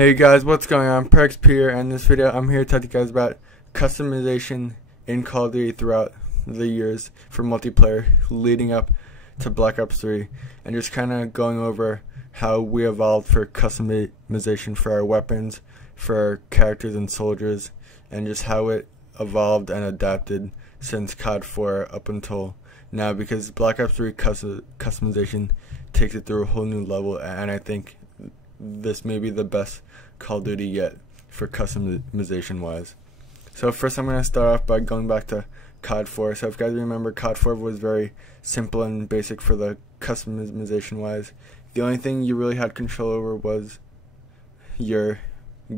Hey guys, what's going on? Perks here, and in this video I'm here to talk to you guys about customization in Call of Duty throughout the years for multiplayer leading up to Black Ops 3, and just kind of going over how we evolved for customization for our weapons, for our characters and soldiers, and just how it evolved and adapted since COD 4 up until now, because Black Ops 3 customization takes it through a whole new level, and I think this may be the best Call of Duty yet for customization wise. So first I'm going to start off by going back to COD 4. So if you guys remember, COD 4 was very simple and basic for the customization wise. The only thing you really had control over was your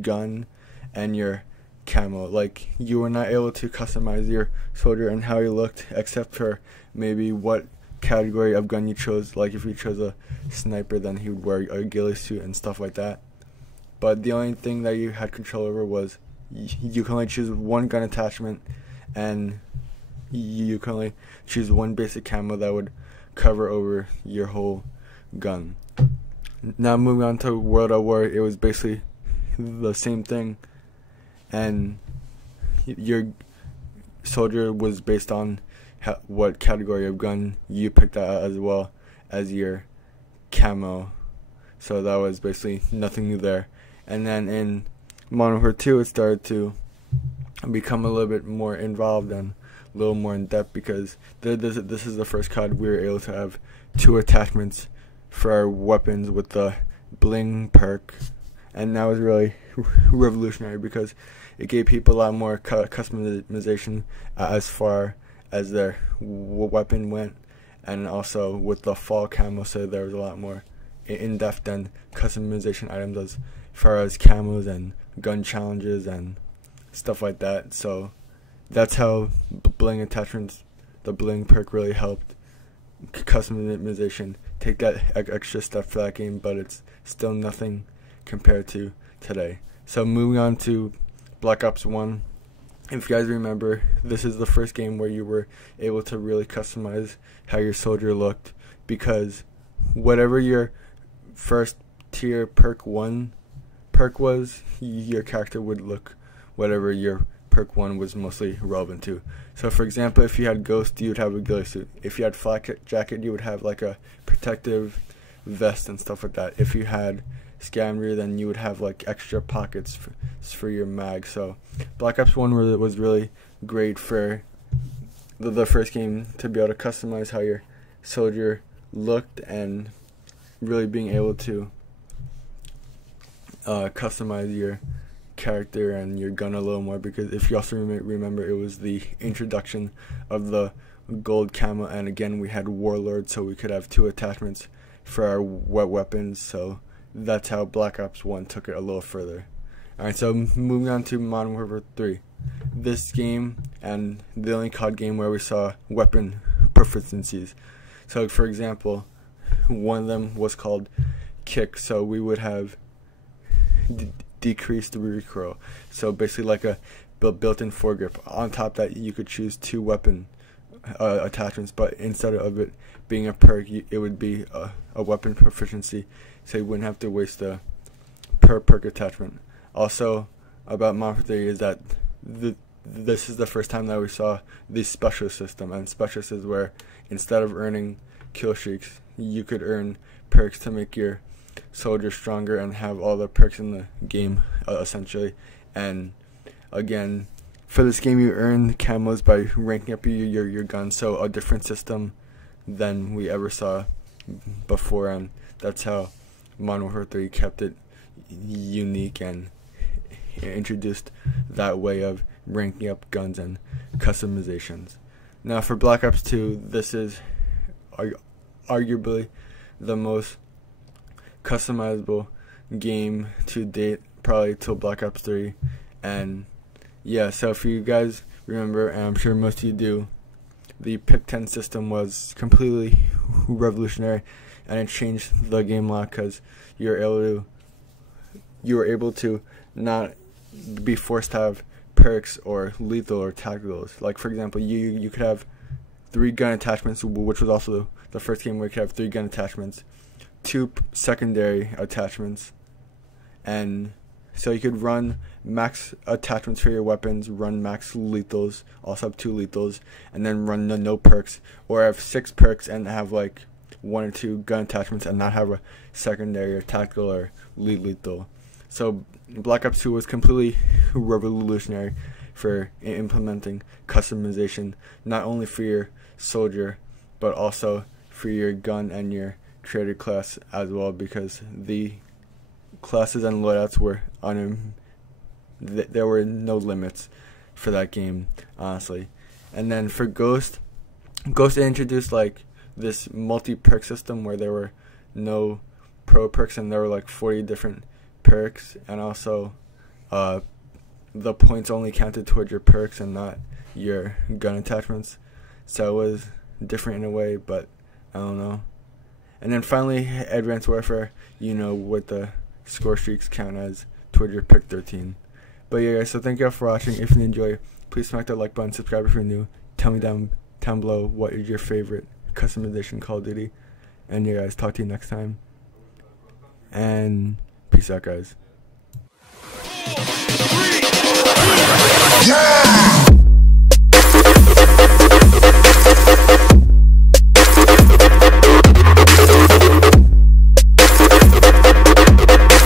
gun and your camo. Like, you were not able to customize your soldier and how he looked, except for maybe what category of gun you chose. Like, if you chose a sniper, then he would wear a ghillie suit and stuff like that. But the only thing that you had control over was you can only choose one gun attachment, and you can only choose one basic camo that would cover over your whole gun. Now moving on to World at War, it was basically the same thing, and your soldier was based on what category of gun you picked out, as well as your camo. So that was basically nothing new there. And then in Modern Warfare 2, it started to become a little bit more involved and a little more in depth, because this is the first COD we were able to have two attachments for our weapons with the bling perk, and that was really revolutionary because it gave people a lot more customization as far as their weapon went, and also with the fall camo, so there was a lot more in-depth and customization items as far as camos and gun challenges and stuff like that. So that's how bling attachments, the bling perk, really helped customization take that extra step for that game, but it's still nothing compared to today. So moving on to Black Ops 1. If you guys remember, this is the first game where you were able to really customize how your soldier looked, because whatever your first tier perk 1 perk was, your character would look whatever your perk 1 was mostly relevant to. So for example, if you had Ghost, you would have a ghillie suit. If you had Flak Jacket, you would have like a protective vest and stuff like that. If you had Scavenger, then you would have like extra pockets for your mag. So Black Ops 1 was really great for the first game to be able to customize how your soldier looked, and really being able to customize your character and your gun a little more, because if you also remember, it was the introduction of the gold camo, and again we had Warlord, so we could have two attachments for our weapons. So that's how Black Ops 1 took it a little further. Alright, so moving on to Modern Warfare 3. This game, and the only COD game where we saw weapon proficiencies. So for example, one of them was called Kick, so we would have decreased recoil. So basically like a built-in foregrip. On top that, you could choose two weapon attachments, but instead of it being a perk, it would be a weapon proficiency, so you wouldn't have to waste a perk attachment. Also about Modern Warfare 3 is that this is the first time that we saw the special system, and specialist is where instead of earning kill streaks, you could earn perks to make your soldier stronger and have all the perks in the game essentially. And again, for this game, you earn camos by ranking up your gun, so a different system than we ever saw before, and that's how Modern Warfare 3 kept it unique and introduced that way of ranking up guns and customizations. Now for Black Ops 2, this is arguably the most customizable game to date, probably till Black Ops 3. And yeah, so if you guys remember, and I'm sure most of you do, the pick 10 system was completely revolutionary, and it changed the game a lot, because you were able to not be forced to have perks or lethal or tacticals. Like for example, you could have 3 gun attachments, which was also the first game where you could have 3 gun attachments, 2 secondary attachments, and So you could run max attachments for your weapons, run max lethals, also have 2 lethals, and then run no perks, or have 6 perks and have like 1 or 2 gun attachments and not have a secondary or tactical or lead lethal. So Black Ops 2 was completely revolutionary for implementing customization, not only for your soldier, but also for your gun and your trader class as well, because the classes and loadouts were there were no limits for that game, honestly. And then for Ghost introduced like this multi-perk system where there were no pro perks and there were like 40 different perks, and also the points only counted towards your perks and not your gun attachments. So it was different in a way, but I don't know. And then finally, Advanced Warfare, what the score streaks count as toward your pick 13. But yeah, guys, so thank you all for watching. If you enjoy, please smack that like button, subscribe if you're new. Tell me down below what is your favorite customization Call of Duty. And yeah, guys, talk to you next time. And peace out, guys. Yeah!